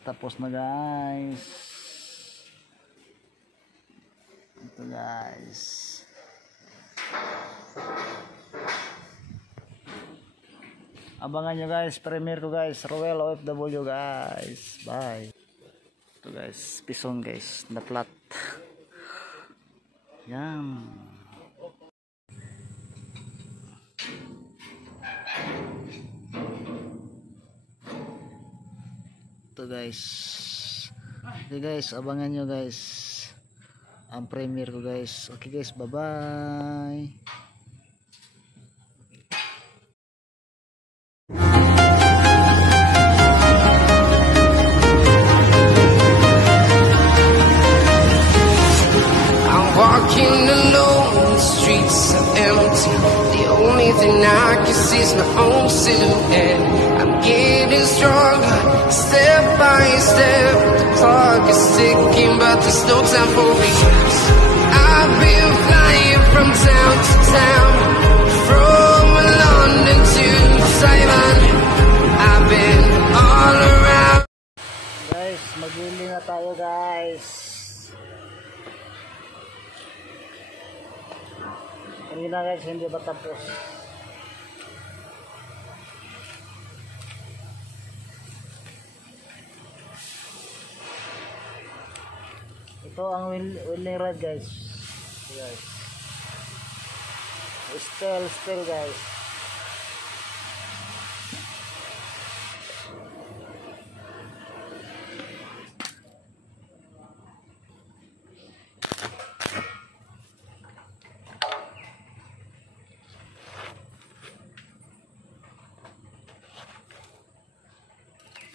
Tapos na guys. Ito guys. Abangan nyo guys, premiere ko guys, Roel OFW guys. Bye. Ito guys, pisong guys, na flat. Yan. Ito guys. Okay guys, abangan nyo guys ang premiere ko guys. Okay guys, bye bye. Walking alone, the streets are empty. The only thing I can see is my own silhouette. I'm getting stronger, step by step. The clock is ticking, but there's no time for regrets. I've been flying from town to town, from London to Taiwan. I've been all around. Guys, mag-wheeling na tayo guys. Kanina guys, hindi ba tapos? Ito ang wheeling rod guys. Guys. Still guys.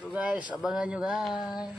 So guys, abangan nyo guys.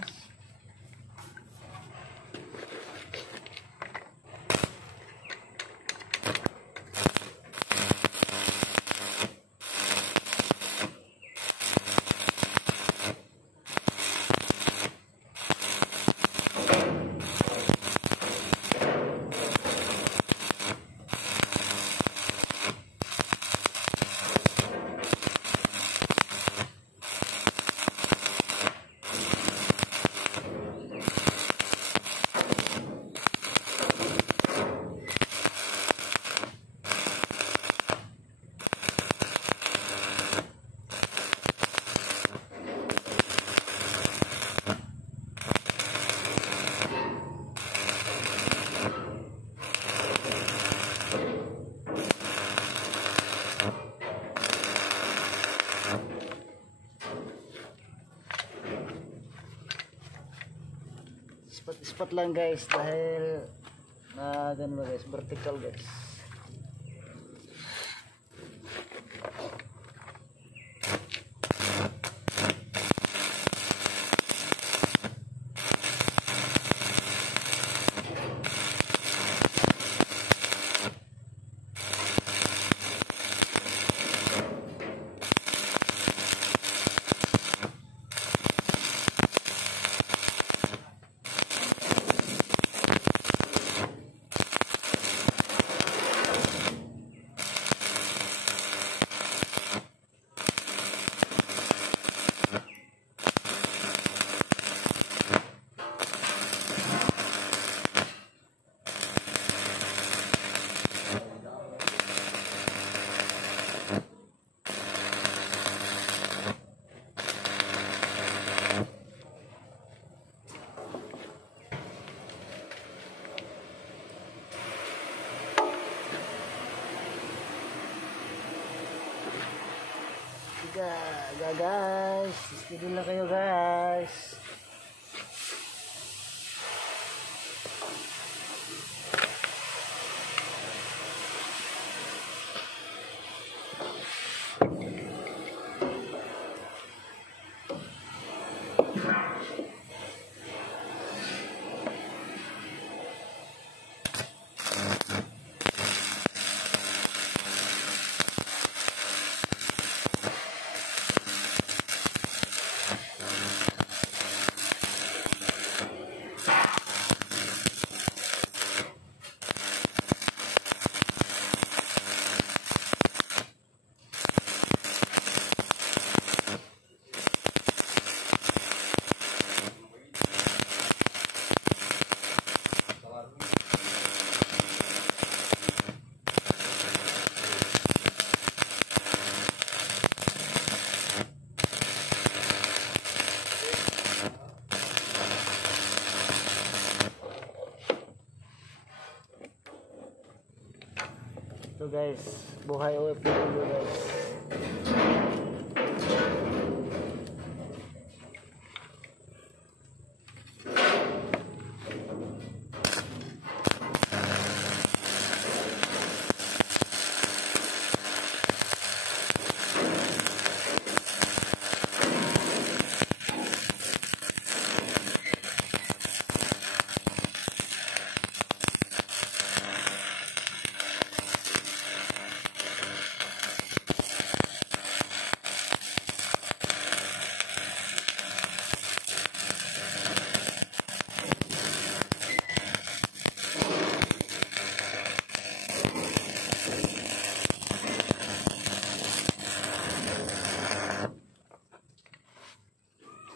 Spot lang guys dahil na ganun guys, vertical guys. Guys, steady lang kayo guys. Ito guys, buhay OFW guys.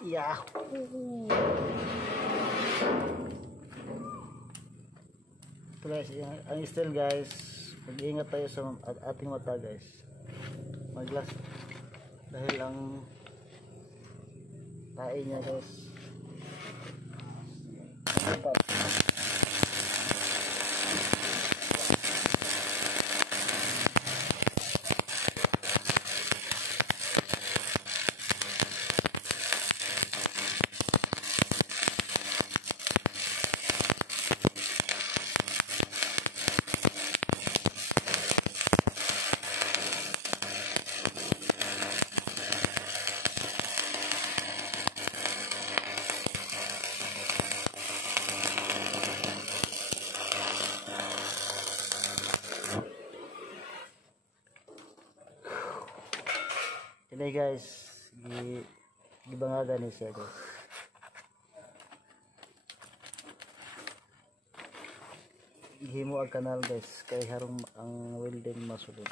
Yahoo! Ito guys, ang style guys, mag-iingat tayo sa ating mata guys. Mag-glass dahil ang tae niya guys. Ini guys, gibangagan ni siya guys. Gihimo ang kanal guys, kay harong ang welding masulod.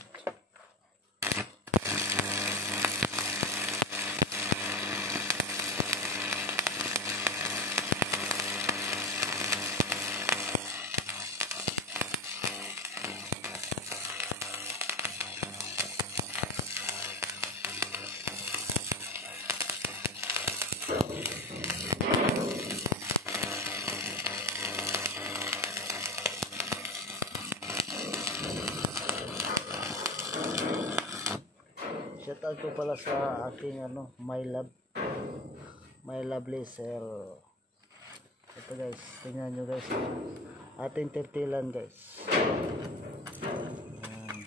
Shout out ko pala sa aking my lovely sir. Ito guys, tingnan nyo guys, ating tertilan guys. Ayan.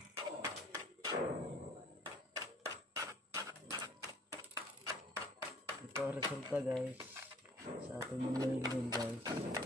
Ito ang resulta guys sa ating welding guys. Ayan.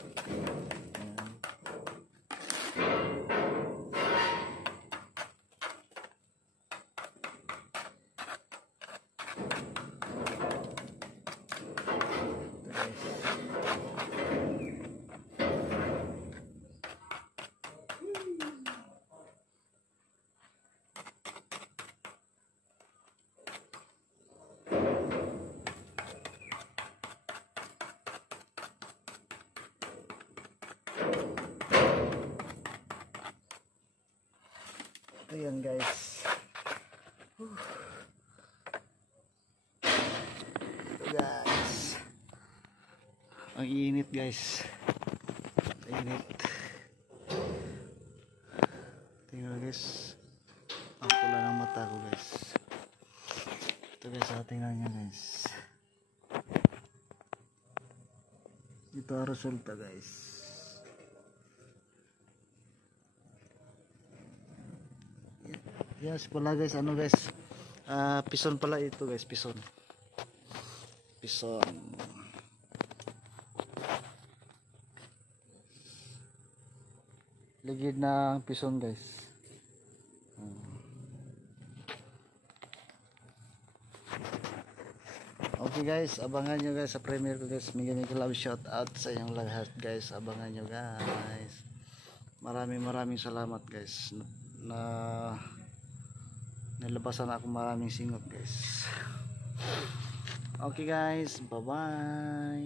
Ito yan guys. Ito guys. Ang init guys. Init. Tingnan guys. Ang pula ng mata ko guys. Ito guys, tingnan nyo guys. Ito ang resulta guys. Yes pala guys, guys, pison pala ito guys, pison ligid na pison guys. Okay guys, abangan nyo guys sa premiere ko guys. Mega love shout out sa inyong lahat guys. Abangan nyo guys. Maraming salamat guys na nalabasan ako maraming singot guys. Okay guys, bye bye.